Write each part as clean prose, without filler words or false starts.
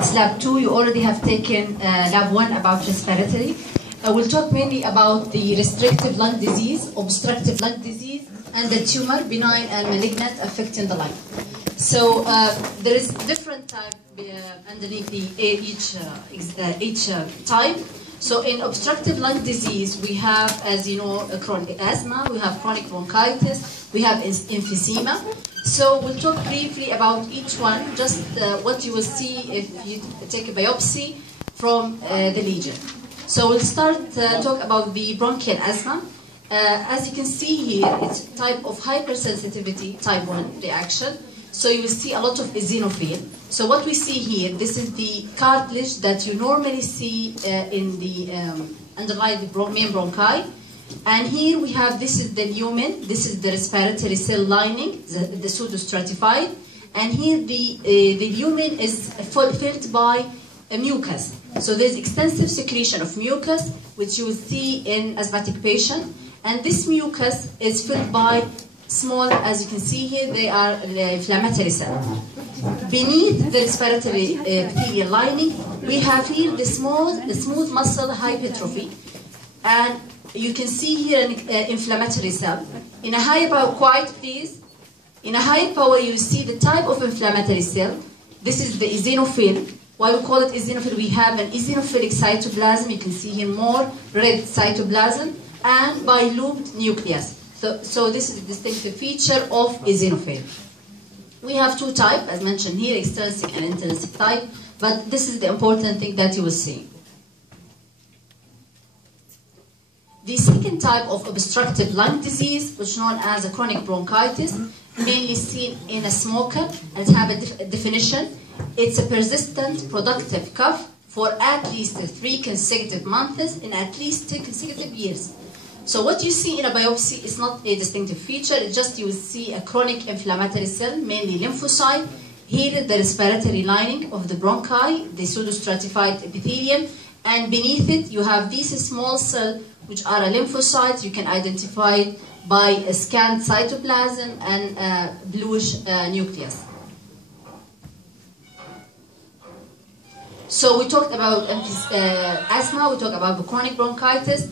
it's lab 2. You already have taken lab 1 about respiratory. We'll talk mainly about the restrictive lung disease, obstructive lung disease, and the tumor, benign and malignant, affecting the lung. So there is different type underneath each type. So in obstructive lung disease, we have, as you know, chronic asthma, we have chronic bronchitis, we have emphysema. So we'll talk briefly about each one, just what you will see if you take a biopsy from the lesion. So we'll start talk about the bronchial asthma. As you can see here, it's a type of hypersensitivity, type 1 reaction. So you will see a lot of eosinophil. So what we see here, this is the cartilage that you normally see in the underlying main bronchi. And here we have, this is the lumen, this is the respiratory cell lining, the pseudostratified. And here the lumen is filled by a mucus. So there's extensive secretion of mucus, which you will see in asthmatic patient. And this mucus is filled by small, as you can see here, they are inflammatory cells. Beneath the respiratory epithelial lining, we have here the smooth muscle hypertrophy. And you can see here an inflammatory cell. In a high power, quiet please. In a high power, you see the type of inflammatory cell. This is the eosinophil. Why we call it eosinophil? We have an eosinophilic cytoplasm. You can see here more red cytoplasm and bilobed nucleus. So this is a distinctive feature of eosinophil. We have two types, as mentioned here, extrinsic and intrinsic type, but this is the important thing that you will see. The second type of obstructive lung disease, which is known as a chronic bronchitis, mainly seen in a smoker, and it has a definition. It's a persistent productive cough for at least 3 consecutive months in at least 2 consecutive years. So what you see in a biopsy is not a distinctive feature, it's just you will see a chronic inflammatory cell, mainly lymphocyte. Here is the respiratory lining of the bronchi, the pseudostratified epithelium, and beneath it you have these small cells which are a lymphocyte. You can identify by a scanned cytoplasm and bluish nucleus. So we talked about asthma, we talked about chronic bronchitis.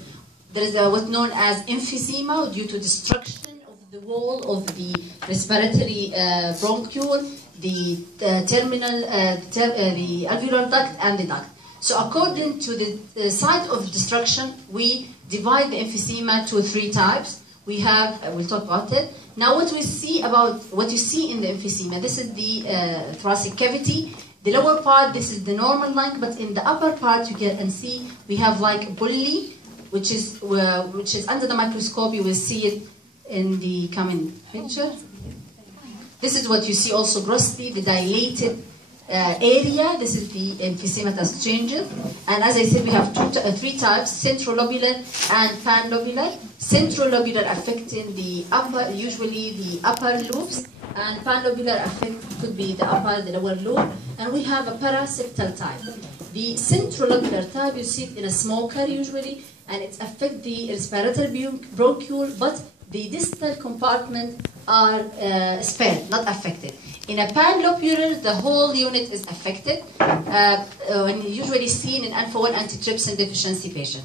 There is what's known as emphysema due to destruction of the wall of the respiratory bronchiole, the terminal, the alveolar duct, and the duct. So according to the site of destruction, we divide the emphysema to 3 types. We have, we'll talk about it. Now what we see about, what you see in the emphysema, this is the thoracic cavity. The lower part, this is the normal lung, but in the upper part you can see we have like bully, which is under the microscope. You will see it in the coming picture. This is what you see also grossly, the dilated area. This is the emphysematous changes. And as I said, we have 3 types, centrolobular and panlobular. Centrolobular affecting the upper, usually the upper lobes, and panlobular could be the upper, the lower lobe. And we have a paraseptal type. The centrolobular type, you see it in a smoker usually, and it affects the respiratory bronchiole, but the distal compartment are spared, not affected. In a panlobular, the whole unit is affected, when usually seen in alpha-1 antitrypsin deficiency patient.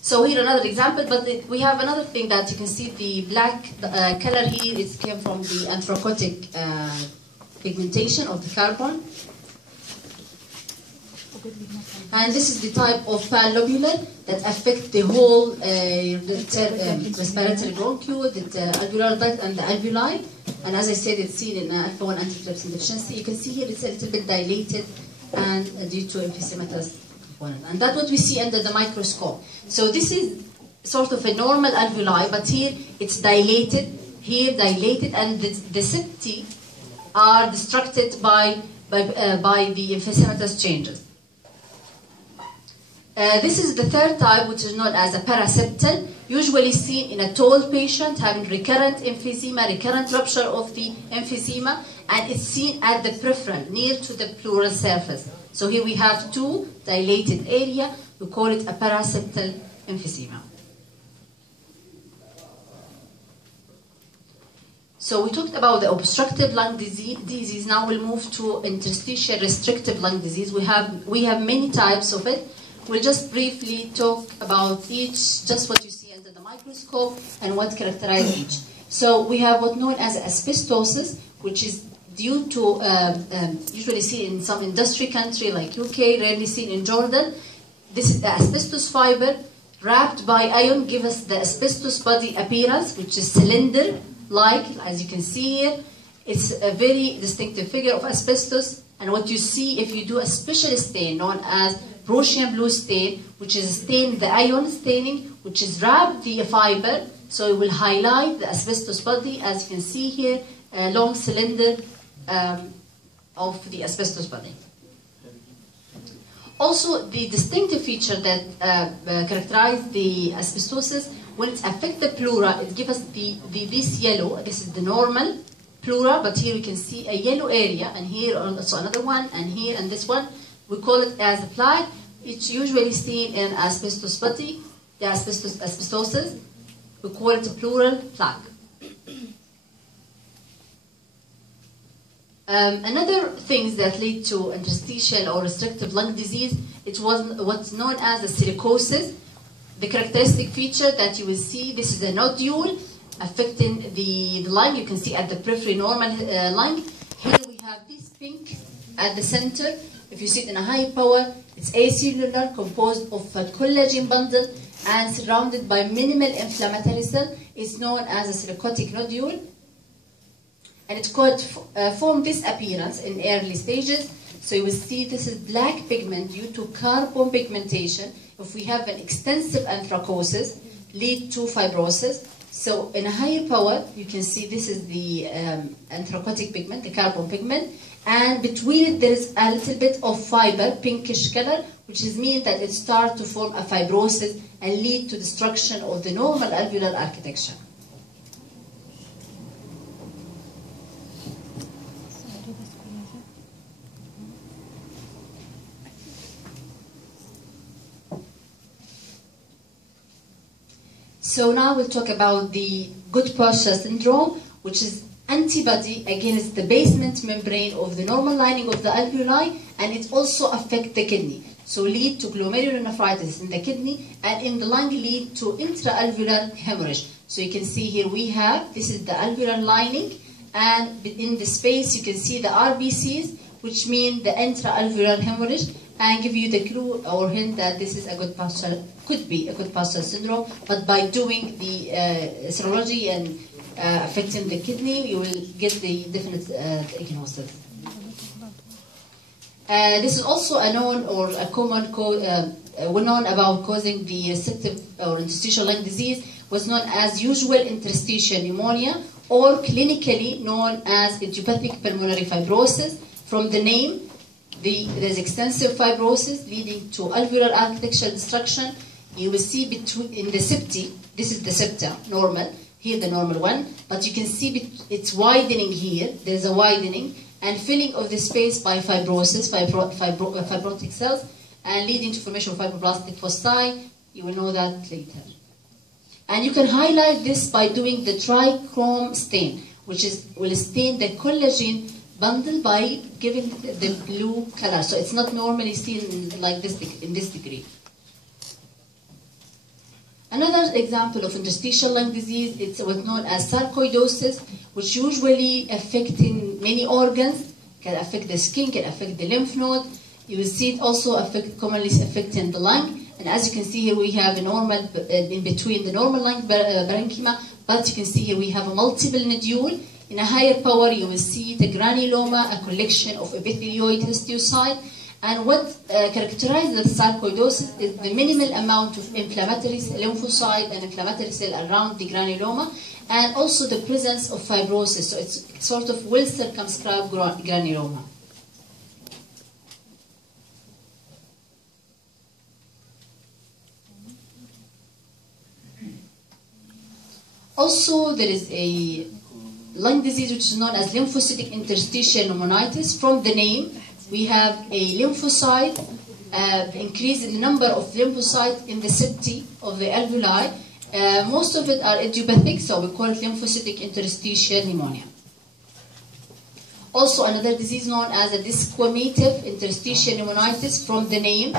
So here another example, but we have another thing that you can see the black color here. It came from the anthracotic pigmentation of the carbon. And this is the type of panlobular that affects the whole respiratory bronchiole, the alveolar duct, and the alveoli. And as I said, it's seen in alpha-1 antitrypsin deficiency. You can see here it's a little bit dilated and due to emphysematous component. And that's what we see under the microscope. So this is sort of a normal alveoli, but here it's dilated, and the septi are destructed by the emphysematous changes. This is the third type, which is known as a paraseptal, usually seen in a tall patient having recurrent emphysema, recurrent rupture of the emphysema, and it's seen at the peripheral, near to the pleural surface. So here we have 2 dilated area. We call it a paraseptal emphysema. So we talked about the obstructive lung disease. Now we'll move to interstitial restrictive lung disease. We have many types of it. We'll just briefly talk about each, just what you see under the microscope and what characterizes each. So we have what's known as asbestosis, which is due to, usually seen in some industry country like UK, rarely seen in Jordan. This is the asbestos fiber wrapped by iron, give us the asbestos body appearance, which is cylinder-like, as you can see here. It's a very distinctive figure of asbestos, and what you see if you do a special stain known as Prussian blue stain, which is a stain, the iron staining, which is wrapped the fiber, so it will highlight the asbestos body, as you can see here, a long cylinder of the asbestos body. Also, the distinctive feature that characterizes the asbestosis, when it affects the pleura, it gives us this yellow. This is the normal pleura, but here we can see a yellow area, and here also another one, and here and this one. We call it as a plaque. It's usually seen in asbestos body, the asbestosis. We call it a pleural plaque. Another things that lead to interstitial or restrictive lung disease, it was what's known as a silicosis. The characteristic feature that you will see, this is a nodule affecting the lung. You can see at the periphery normal lung. Here we have this pink at the center. If you see it in a high power, it's acellular, composed of a collagen bundle and surrounded by minimal inflammatory cell. It's known as a silicotic nodule. And it could form this appearance in early stages. So you will see this is black pigment due to carbon pigmentation. If we have an extensive anthracosis, lead to fibrosis. So in a higher power, you can see this is the anthracotic pigment, the carbon pigment. And between it, there is a little bit of fiber, pinkish color, which means that it starts to form a fibrosis and lead to destruction of the normal alveolar architecture. So now we'll talk about the good posture syndrome, which is antibody against the basement membrane of the normal lining of the alveoli, and it also affects the kidney. So lead to glomerulonephritis in the kidney, and in the lung lead to intraalveolar hemorrhage. So you can see here we have, this is the alveolar lining, and in the space you can see the RBCs, which mean the intraalveolar hemorrhage, and give you the clue or hint that this is a good posture, could be a good posture syndrome, but by doing the serology and affecting the kidney, you will get the definite diagnosis. This is also a known or a common well known about causing the restrictive or interstitial lung disease, was known as usual interstitial pneumonia, or clinically known as idiopathic pulmonary fibrosis. From the name, there's extensive fibrosis leading to alveolar architectural destruction. You will see in the septi, this is the septa, normal, here the normal one, but you can see it's widening here, there's a widening, and filling of the space by fibrosis, fibrotic cells, and leading to formation of fibroblastic foci. You will know that later. And you can highlight this by doing the trichrome stain, which will stain the collagen bundle by giving the blue color. So it's not normally seen like this in this degree. Another example of interstitial lung disease, it's what's known as sarcoidosis, which usually affecting many organs, can affect the skin, can affect the lymph node. You will see it also commonly affecting the lung. And as you can see here, we have a normal, in between the normal lung parenchyma, but you can see here we have a multiple nodule. In a higher power, you will see the granuloma, a collection of epithelioid histiocyte. And what characterizes the sarcoidosis is the minimal amount of inflammatory lymphocyte and inflammatory cell around the granuloma, and also the presence of fibrosis. So it's sort of well circumscribed granuloma. Also, there is a lung disease which is known as lymphocytic interstitial pneumonitis. From the name, we have a lymphocyte, increase in the number of lymphocytes in the septi of the alveoli, Most of it are idiopathic, so we call it lymphocytic interstitial pneumonia. Also, another disease known as a desquamative interstitial pneumonitis from the name.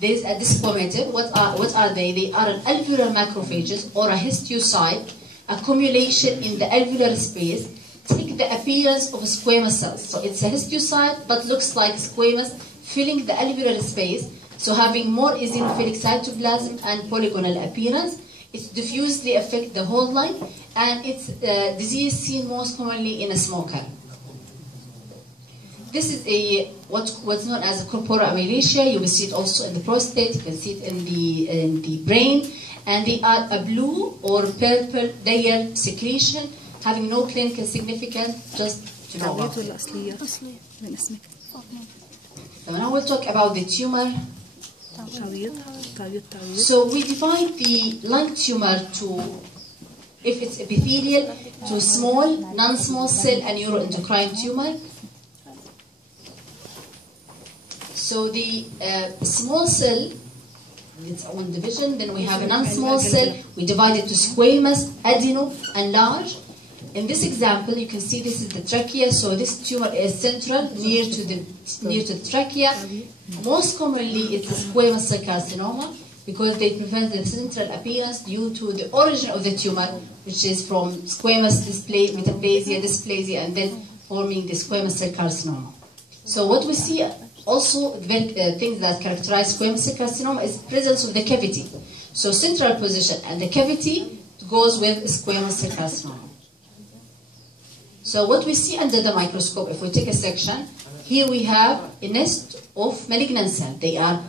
There is a desquamative. What are they? They are an alveolar macrophages or a histiocyte accumulation in the alveolar space. Take the appearance of squamous cells. So it's a histiocyte but looks like squamous, filling the alveolar space. So having more eosinophilic cytoplasm and polygonal appearance. It's diffusely affect the whole lung, and it's disease seen most commonly in a smoker. This is what's known as a corporal amylasia. You will see it also in the prostate. You can see it in the brain, and they are a blue or purple layer secretion, having no clinical significance. Just to know about it. So now we'll talk about the tumor. So we divide the lung tumor to, if it's epithelial, to small, non-small cell, and neuroendocrine tumor. So the small cell, its own division. Then we have a non-small cell. We divide it to squamous, adeno, and large. In this example, you can see this is the trachea. So this tumor is central, near to the trachea. Most commonly, it's a squamous cell carcinoma because they prevent the central appearance due to the origin of the tumor, which is from squamous metaplasia, dysplasia, and then forming the squamous cell carcinoma. So what we see also, things that characterize squamous cell carcinoma is presence of the cavity. So central position and the cavity goes with squamous cell carcinoma. So what we see under the microscope, if we take a section, here we have a nest of malignant cells. They are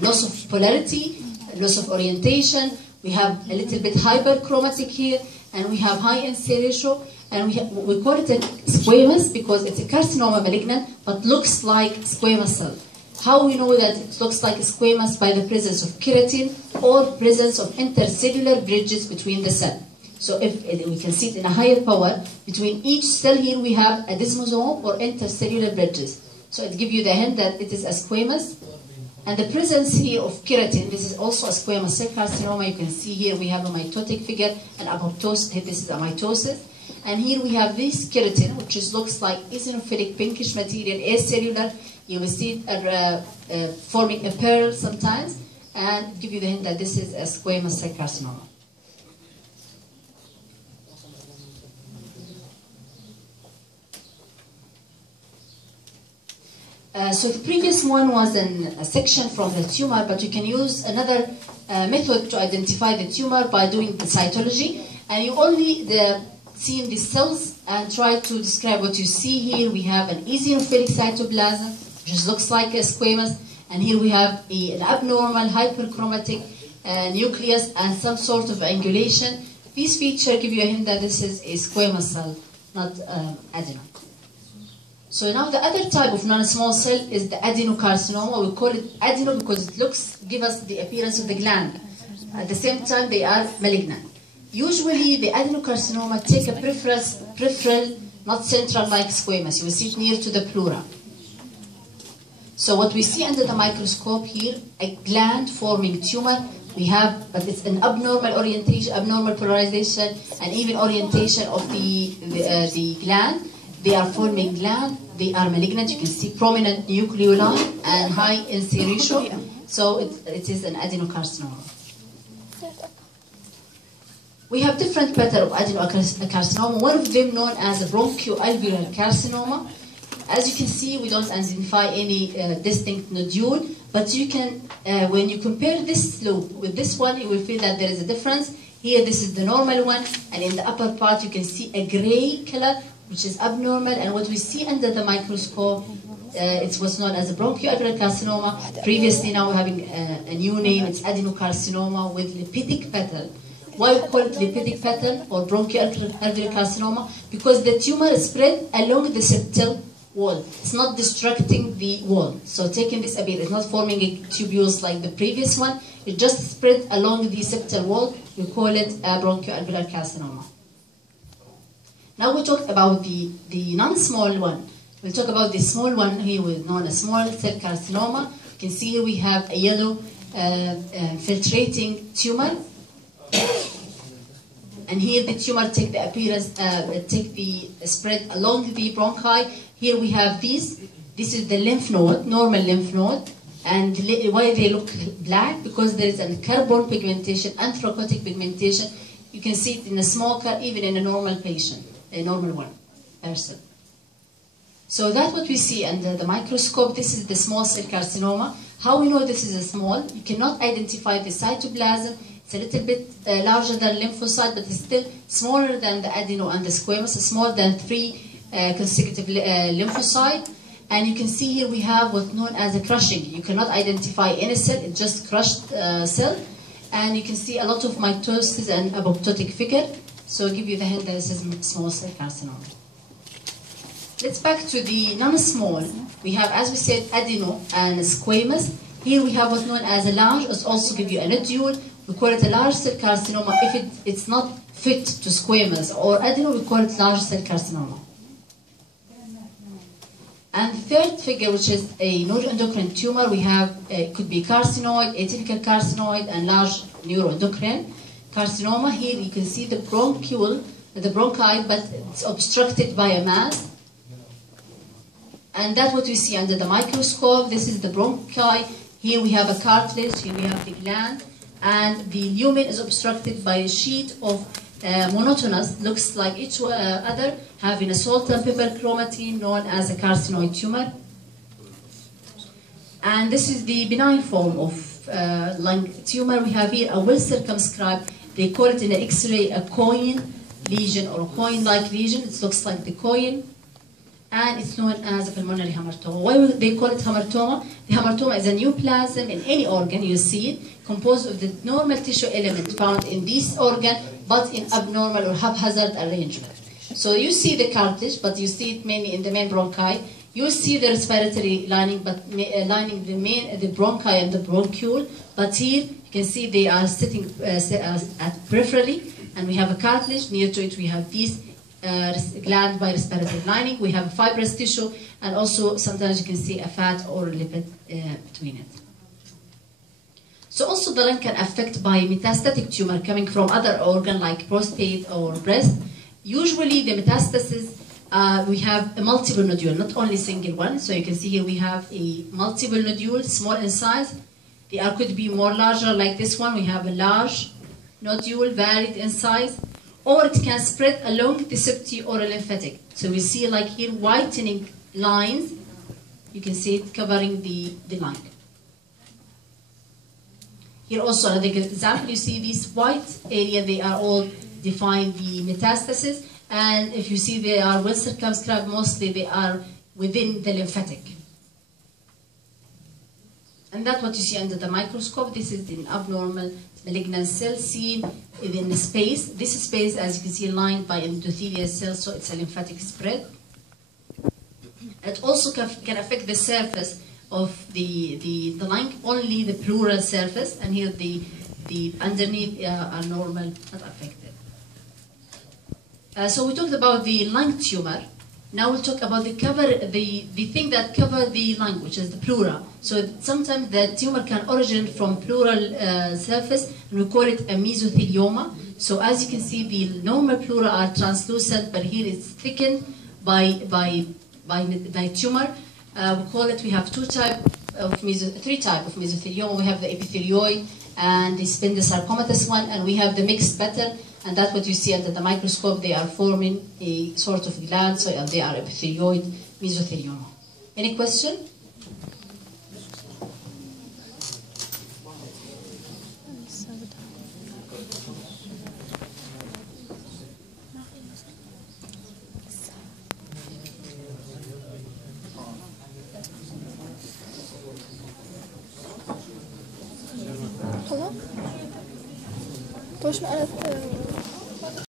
loss of polarity, loss of orientation. We have a little bit hyperchromatic here, and we have high NC ratio. And we call it a squamous because it's a carcinoma malignant, but looks like squamous cell. How we know that it looks like squamous? By the presence of keratin or presence of intercellular bridges between the cell. So if we can see it in a higher power, between each cell here we have a desmosome or intercellular bridges. So it gives you the hint that it is a squamous. And the presence here of keratin, this is also a squamous cell carcinoma. You can see here we have a mitotic figure and apoptosis. This is a mitosis. And here we have this keratin, which looks like eosinophilic pinkish material, acellular. You will see it forming a pearl sometimes, and give you the hint that this is a squamous cell carcinoma. So the previous one was a section from the tumor, but you can use another method to identify the tumor by doing the cytology, and you only see in the cells and try to describe what you see here. We have an eosinophilic cytoplasm, which looks like a squamous, and here we have an abnormal hyperchromatic nucleus and some sort of angulation. These features give you a hint that this is a squamous cell, not adeno. So now the other type of non-small cell is the adenocarcinoma. We call it adeno because it gives us the appearance of the gland. At the same time, they are malignant. Usually, the adenocarcinoma take a peripheral, not central like squamous. You will see it near to the pleura. So what we see under the microscope here, a gland-forming tumor. We have, but it's an abnormal orientation, abnormal polarization, and even orientation of the gland. They are forming gland. They are malignant. You can see prominent nucleoli and high NC ratio. So it is an adenocarcinoma. We have different patterns of adenocarcinoma. One of them known as a bronchoalveolar carcinoma. As you can see, we don't identify any distinct nodule, but you can, when you compare this loop with this one, you will feel that there is a difference. Here, this is the normal one, and in the upper part, you can see a gray color, which is abnormal, and what we see under the microscope, it's what's known as a bronchoalveolar carcinoma. Previously, now we're having a new name, it's adenocarcinoma with lipidic pattern. Why we call it lipidic pattern or bronchoalveolar carcinoma? Because the tumor is spread along the septal wall. It's not destructing the wall. So taking this a bit, it's not forming a tubules like the previous one. It just spread along the septal wall. We call it a bronchoalveolar carcinoma. Now we talk about the non-small one. We'll talk about the small one here, known as small cell carcinoma. You can see here we have a yellow infiltrating tumor. And here the tumor take the appearance, take the spread along the bronchi. Here we have these. This is the lymph node, normal lymph node. And why they look black? Because there is a carbon pigmentation, anthracotic pigmentation. You can see it in a smoker, even in a normal patient, a normal person. So that's what we see under the microscope. This is the small cell carcinoma. How we know this is a small? You cannot identify the cytoplasm. It's a little bit larger than lymphocyte, but it's still smaller than the adeno and the squamous, smaller than 3 consecutive lymphocytes. And you can see here we have what's known as a crushing. You cannot identify any cell, it's just crushed cell. And you can see a lot of mitosis and apoptotic figure. So I'll give you the hint that this is small cell carcinoma. Let's back to the non-small. We have, as we said, adeno and squamous. Here we have what's known as a large. It also give you a nodule. We call it a large cell carcinoma. If it's not fit to squamous or adeno, we call it large cell carcinoma. And the third figure, which is a neuroendocrine tumor, we have, it could be carcinoid, atypical carcinoid, and large neuroendocrine carcinoma. Here you can see the bronchi, but it's obstructed by a mass. And that's what we see under the microscope. This is the bronchi. Here we have a cartilage, here we have the gland, and the lumen is obstructed by a sheet of monotonous, looks like each other, having a salt and pepper chromatin known as a carcinoid tumor. And this is the benign form of lung tumor. We have here a well circumscribed, they call it in the X-ray a coin lesion or a coin-like lesion. It looks like the coin. And it's known as a pulmonary hamartoma. Why would they call it hamartoma? The hamartoma is a neoplasm in any organ, you see it, composed of the normal tissue element found in this organ, but in abnormal or haphazard arrangement. So you see the cartilage, but you see it mainly in the main bronchi. You see the respiratory lining, but lining the bronchi and the bronchiole. But here you can see they are sitting at peripherally, and we have a cartilage. Near to it we have these gland by respiratory lining. We have a fibrous tissue, and also sometimes you can see a fat or a lipid between it. So also the lung can affect by metastatic tumor coming from other organ like prostate or breast. Usually the metastasis, we have a multiple nodule, not only single one. So you can see here we have a multiple nodule, small in size. They could be more larger like this one. We have a large nodule, varied in size. Or it can spread along the septi or lymphatic. So we see like here whitening lines. You can see it covering the lung. Here also another example, you see these white area, they are all define the metastasis. And if you see they are well circumscribed, mostly they are within the lymphatic. And that's what you see under the microscope. This is an abnormal malignant cell seen within the space. This space, as you can see, lined by endothelial cells, so it's a lymphatic spread. It also can affect the surface of the lung, only the pleural surface, and here the underneath are normal, not affected. So we talked about the lung tumor. Now we'll talk about the thing that cover the lung, which is the pleura. So sometimes the tumor can originate from pleural surface, and we call it a mesothelioma. So as you can see, the normal pleura are translucent, but here it's thickened by tumor. We call it. We have three types of mesothelioma. We have the epithelioid and the spindosarcomatous one, and we have the mixed pattern. And that's what you see under the microscope. They are forming a sort of gland, so they are epithelioid mesothelioma. Any question? Hello?